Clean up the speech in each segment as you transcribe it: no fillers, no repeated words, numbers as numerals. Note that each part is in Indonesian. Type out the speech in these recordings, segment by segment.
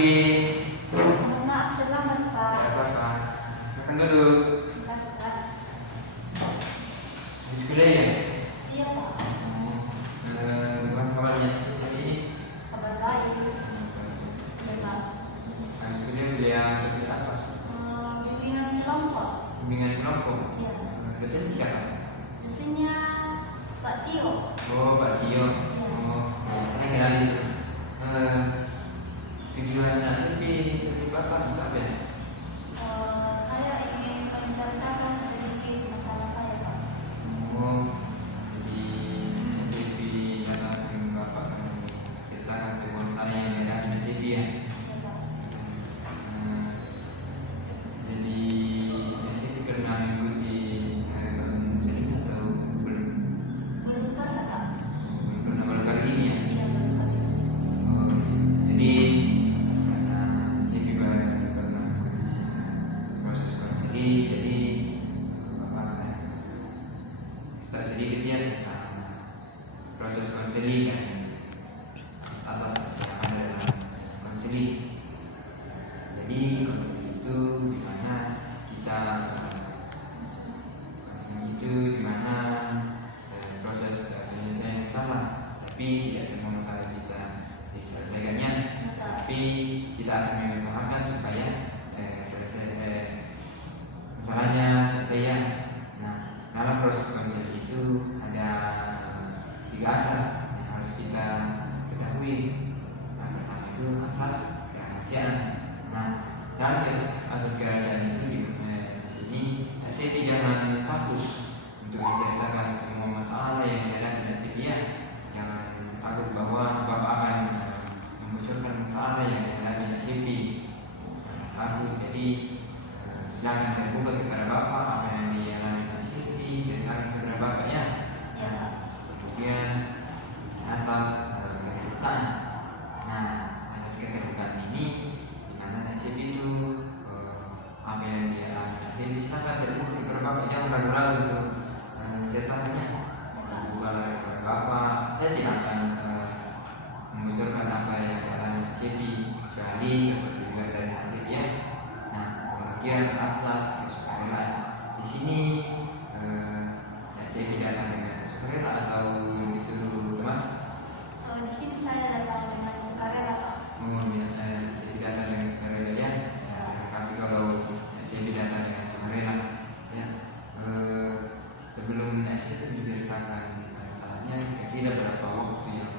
pagi. Maaf, selamat Pak. Apa-apa. Makan dulu. Makasih Pak. Habis kuliah ya? Iya Pak. Gimana kabarnya hari ini? Kabar baik. Iya Pak. Habis kuliah topik apa? Bimbingan kelompok. Bimbingan kelompok. Iya. Dosen siapa? Dosennya Pak Tio. Oh, Pak Tio. Oh, saya kenal itu. Tujuan nanti topik apa ya? Saya ingin menceritakan sedikit masalah saya Pak. Oh, jadi SCP dalam Bapak ceritakan semua saya yang ada di SCP ya. Iya Pak. Jadi SCP pernah mengikuti konseling atau belum? Belum pernah Pak. Belum baru kali ini ya. Iya baru kali ini. Oh, jadi karena SCP baru pernah proses konseling, jadi Bapak saya start sedikit ya tentang proses konseling dan atas yang ada dalam konseling. Jadi konseling itu dimana kita proses penyelesaian yang salah, tapi tidak semua masalah bisa diselesaikannya. Tapi kita akan mengusahakan supaya masalahnya selesai ya. Nah, dalam proses konseling itu ada 3 asas yang harus kita ketahui. Yang pertama itu asas kerahasiaan. Nah, dalam asas kerahasiaan itu di sini SCP jangan takut untuk menceritakan semua masalah yang ada di SCP ya. Jangan takut bahwa Bapak akan membocorkan masalah yang ada di SCP. Jangan takut. Jadi silakan terbuka kepada Bapak apa yang dialami SCP, ceritakan kepada Bapak ya. Iya Pak. Kemudian asas keterbukaan. Nah, asas keterbukaan ini dimana SCP itu apa yang dialami SCP silakan terbuka kepada Bapak, jangan ragu-ragu untuk menceritakannya. Terbukalah kepada Bapak. Saya tidak akan membocorkan apa yang dialami SCP kecuali kesetujuan dari SCP ya. Nah, kemudian asas kesukarela. Di sini SCP datang dengan sukarela atau disuruh teman? Di sini saya datang dengan sukarela Pak. SCP datang dengan sukarela ya. Terima kasih kalau SCP datang dengan sukarela ya. Sebelum SCP menceritakan masalahnya, kira-kira berapa waktu yang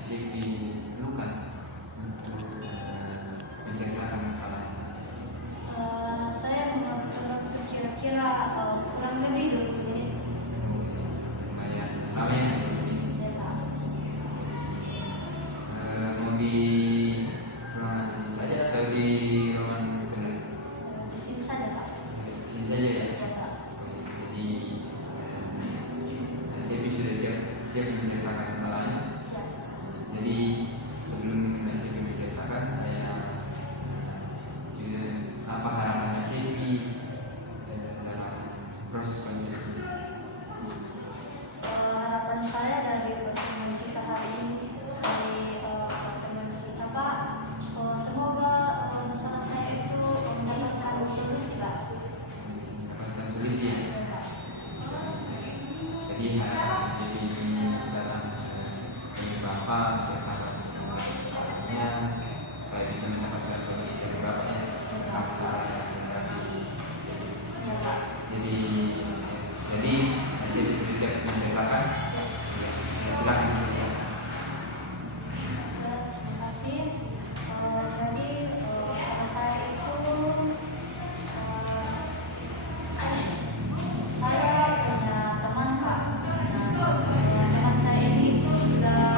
SCP perlukan untuk menceritakan masalahnya? Saya membutuhkan waktu kira-kira kurang lebih 20 menit. Lumayan lama ya. Iya Pak. Mau di ruangan sini saja atau di ruangan sendiri? Di sini saja Pak. Di sini saja ya. Iya Pak. Jadi SCP sudah siap menceritakan masalahnya. Siap. Jadi sebelum SCP menceritakan, saya apa harapan SCP dalam proses konseling? Harapan saya dari pertemuan kita hari ini, dari pertemuan kita Pak, semoga masalah saya itu mendapatkan solusi Pak. Mendapatkan solusi ya. Iya, Pak. Jadi harapan SCP ini dalam dari Bapak menceritakan semua masalahnya supaya bisa mendapatkan solusi dari Bapak ya. Masalah yang dihadapi. Iya Pak. Jadi SCP bisa menceritakan. Siap. Silakan. Terima kasih. Jadi masalah saya itu saya punya teman Pak. Nah, teman saya ini itu sudah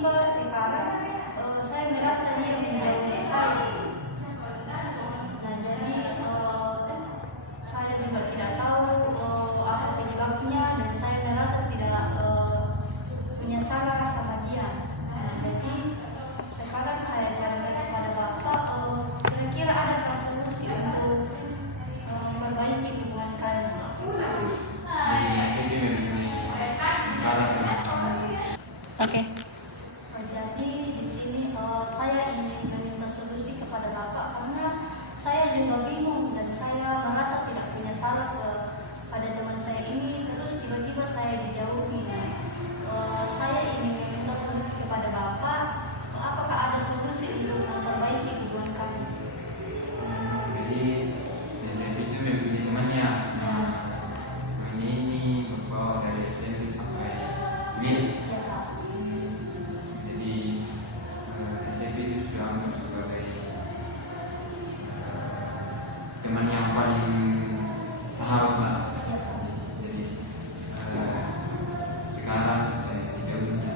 tiba-tiba sekarang saya merasa dia menjauhi saya. Nah jadi saya juga tidak tahu apa penyebabnya dan saya merasa tidak punya salah sama dia. Nah jadi sekarang saya cari kepada Bapak, kira-kira ada solusi untuk memperbaiki hubungan kami. Oke. Jadi di sini saya ingin meminta solusi kepada Bapak karena saya juga bingung dan saya merasa tidak punya salah pada teman saya ini, terus tiba-tiba saya dijauhi. Saya ingin meminta solusi kepada Bapak, apakah ada solusi untuk memperbaiki hubungan kami? Jadi itu mempunyai temannya. Ini membawa dari SMP sampai ini. Ya Pak. Jadi SMP itu sudah anggap sebagai teman yang paling sahabat. Jadi sekarang jauhnya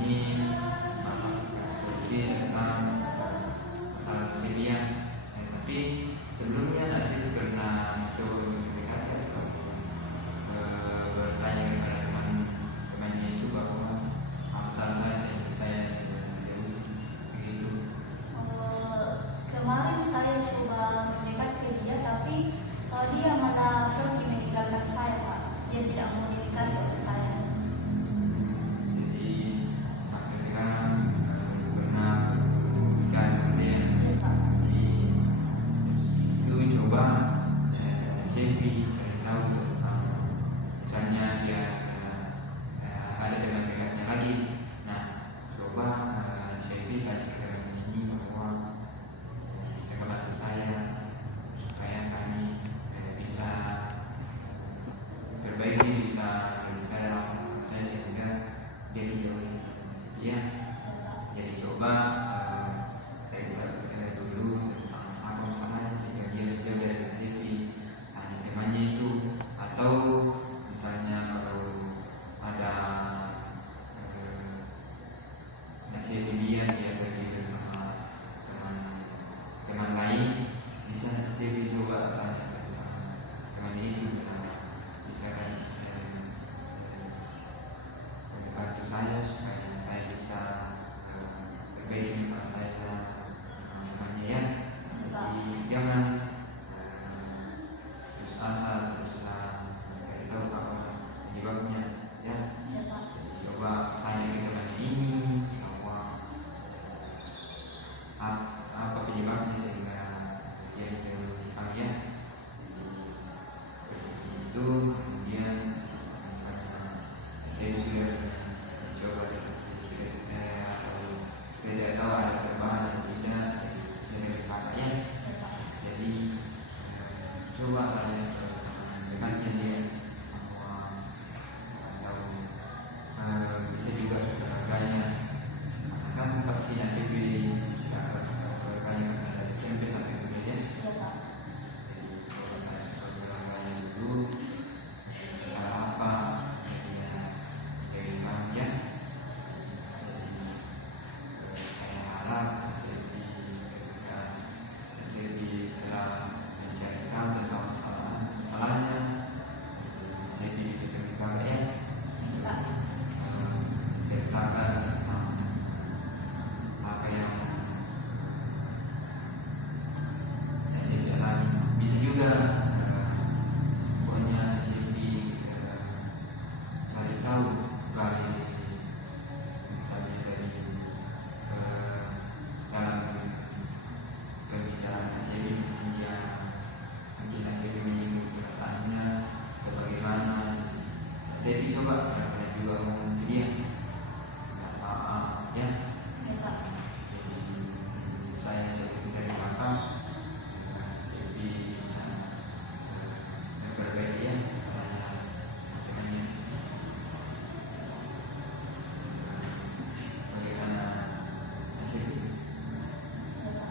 ini seperti tentang masalah kesedihan. Tapi sebelumnya saya pernah mencoba mendekati atau bertanya kepada teman-temannya itu bahwa masalah saya jauh begitu. Kemarin saya coba mendekat ke dia, tapi dia malah pergi meninggalkan saya Pak. Dia tidak mau mendekat ke saya. Jadi sampai sekarang pernah bicara seperti yang Ya Pak. itu coba Sevi cari tahu tentang misalnya dia ada teman dekatnya lagi. Nah coba Sevi kasih ke ini bahwa bisa membantu saya supaya kami bisa perbaiki, bisa berbicara dalam masalah saya sehingga dia dijauhi. Ya, jadi coba saya kita dulu tentang apa masalahnya sehingga dia jauh dari TV, tanya temannya itu, atau misalnya kalau ada nasihat dia pergi bersama teman lain, bisa saya coba tanya ke teman itu bisa kan membantu saya supaya saya bisa perbaiki masalah saya temannya ya. Jadi jangan terus asa teruslah cari tahu apa penyebabnya ya. Ya Pak. Coba tanya ke teman ini bahwa apa penyebabnya sehingga dia menjauhi kami ya. Itu kemudian misalnya saya sudah mencoba atau saya tidak tahu ada perubahan atau tidak dari kakaknya. Ya Pak. Jadi coba tanya ke dekatnya dia bahwa atau bisa juga saudaranya kan pasti nanti sudah bertanya kepada SMP sampai kemudian. Ya Pak. Dulu apa dari banknya. Saya harap lebih telah menceritakan tentang masalahnya, jadi bisa terbuka ya, ceritakan tentang apa yang saya jalani. Bisa juga pokoknya jadi cari tahu kali misalnya dari dalam pembicaraan jadi dia mungkin akhirnya menyinggung perasaannya atau bagaimana. Jadi coba saya juga ngomong ke dia ya. Ya Pak. Jadi saya dari mata jadi bisa memperbaiki ya temannya bagaimana nasib. Ya Pak.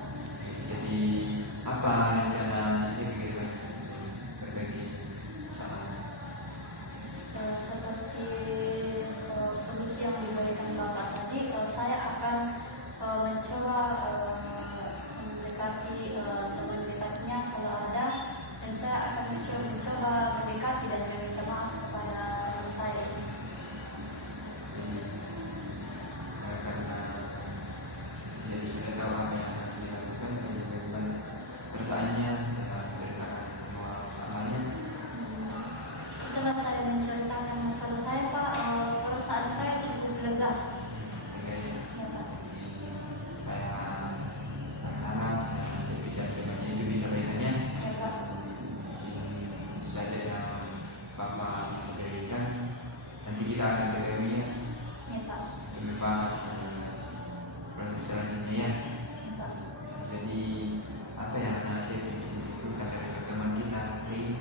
Jadi apa rencana nasib gitu berbagi masalah. Seperti solusi yang mencegah. Harganya Ya, Pak. supaya anak-anak bisa bebasnya itu bisa bedanya. Ya, Pak. Itu saja yang Bapak berikan. Nanti kita akan ketemu ya. Ya, Pak. Berupa proses selanjutnya. Ya, Pak. Jadi apa yang nasib itu dari teman kita ini?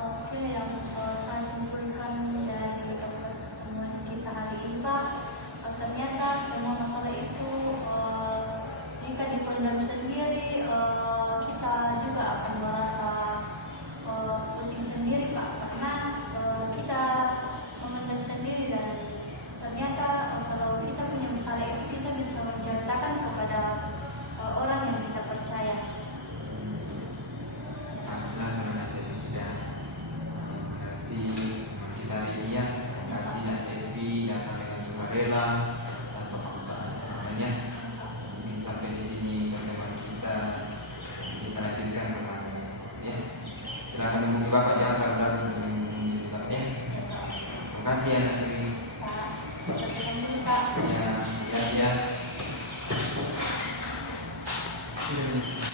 Oke, yang saya simpulkan dari pertemuan kita hari ini, Pak, ternyata semua masalah itu jika dipendam sendiri kita juga akan merasa pusing sendiri, Pak, karena kita memendam sendiri dan ternyata kalau kita punya masalah itu kita bisa menceritakan kepada orang yang kita percaya. Alhamdulillah teman nasib sudah mengerti kita ini ya. Terima kasih Nasibi datang dengan sukarela tanpa paksaan namanya. Mungkin sampai di sini pertemuan kita lanjutkan dengan ya. Silakan menunggu Bapak jalan dan di tempatnya. Terima kasih ya Nasibi. Pak. Ya, ya.